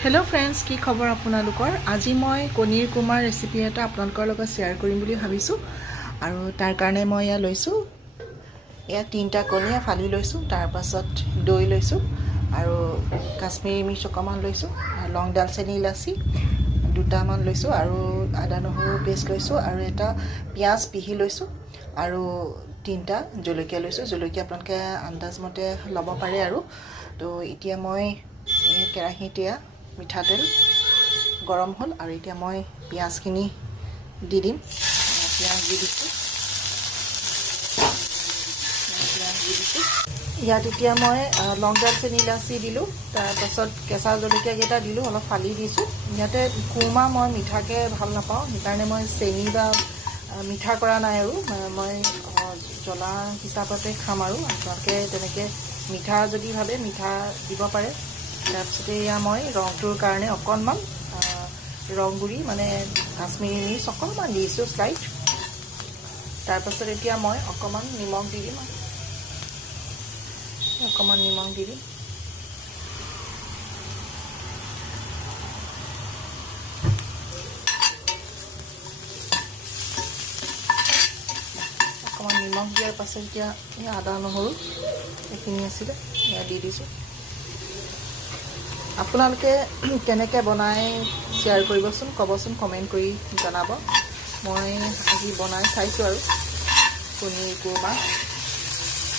hello friends की खबर आपनालोकर আজি মই কণীৰ কুমাৰ ৰেচিপি এটা আপোনালোকৰ লগত শেয়াৰ কৰিম বুলি ভাবিছো আৰু তাৰ কাৰণে মই ইয়া লৈছো ইয়া তিনটা কণী ফালি লৈছো তাৰ পাছত দৈ লৈছো আৰু কাশ্মীৰী মিৰ্চ অকমান লৈছো লং দালচেনি ইলাচি দুটামান লৈছো আৰু আদা নহৰু পেষ্ট লৈছো আৰু এটা পিয়াজ পিহি লৈছো আৰু তিনটা জলকীয়া লৈছো জলকীয়া আপোনালোকে আন্দাজ মতে লব পাৰে আৰু তো এতিয়া মই এই কেৰাহীতে মিঠাতেল গৰম হল আৰু এতিয়া মই পিয়াজখিনি দি দিম পিয়াজ দি দিছো ইয়াত এতিয়া মই লং দালচেনি ইলাচি দিলো তাৰ পাছত কেঁচা জলকীয়া কেইটা দিলো অলপ ফালি দিছো ইয়াতে কুমা মই মিঠাকে ভাল নাপাওঁ সেইকাৰণে মই চেনি বা মিঠা কৰা নাই আৰু মই জ্বলা হিচাপতে খাম আৰু আপোনালোকে তেনেকে মিঠা যদি ভাবে মিঠা দিব পাৰে তাৰপিছতে ইয়া মই ৰংটোৰ কাৰণে অকণমান ৰংগুৰি মানে কাশ্মীৰী মিৰ্চ অকণমান দিছো স্লাইড তাৰপাছত এতিয়া মই অকণমান নিমখ দি দিম অকণমান নিমখ দি দিম অকণমান নিমখ দিয়াৰ পাছত এতিয়া আদা নহৰু এইখিনি আছিলে এয়া দি দিছোঁ আপোনালোকে কেনেকৈ বনাই শেয়াৰ কৰিবচোন ক'বচোন কমেণ্ট কৰি জনাব মই আজি বনাই চাইছোঁ আৰু কণীৰ কুৰমা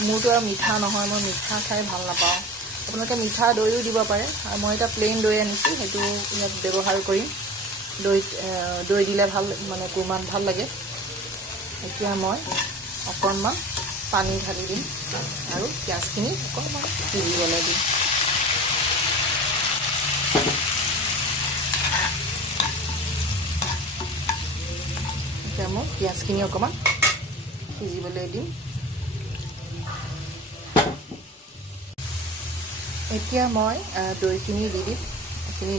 মোৰতো আৰু মিঠা নহয় মই মিঠা খাই ভাল নাপাওঁ আপোনালোকে মিঠা দৈও দিব পাৰে আৰু মই এটা প্লেইন দৈ আনিছোঁ সেইটো ইয়াত ব্যৱহাৰ কৰিম দৈ দিলে ভাল মানে কুৰমাত ভাল লাগে এতিয়া মই অকণমান পানী ঢালি দিম আৰু পিঁয়াজখিনি অকণমান সিজিবলৈ দিম এতিয়া মই পিঁয়াজখিনি অকণমান সিজিবলৈ দিম এতিয়া মই দৈখিনি দি দিম এইখিনি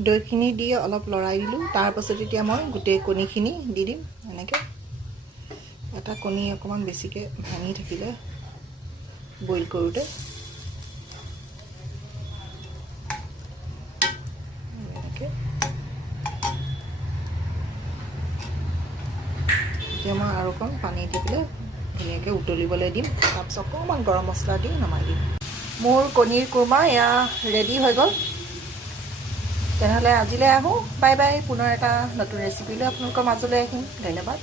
দৈখিনি দি অলপ লৰাই দিলোঁ তাৰপাছত এতিয়া মই গোটেই কণীখিনি দি দিম এনেকৈ এটা কণী অকণমান বেছিকৈ ভাঙি থাকিলে বইল কৰোঁতে এতিয়া মই আৰু অকণ পানী দি পেলাই ধুনীয়াকৈ উতলিবলৈ দিম তাৰপিছত অকণমান গৰম মছলা দি নমাই দিম মোৰ কণীৰ কুৰমা এয়া ৰেডি হৈ গ'ল তেনেহ'লে আজিলৈ আহোঁ বাই বাই পুনৰ এটা নতুন ৰেচিপি লৈ আপোনালোকৰ মাজলৈ আহিম ধন্যবাদ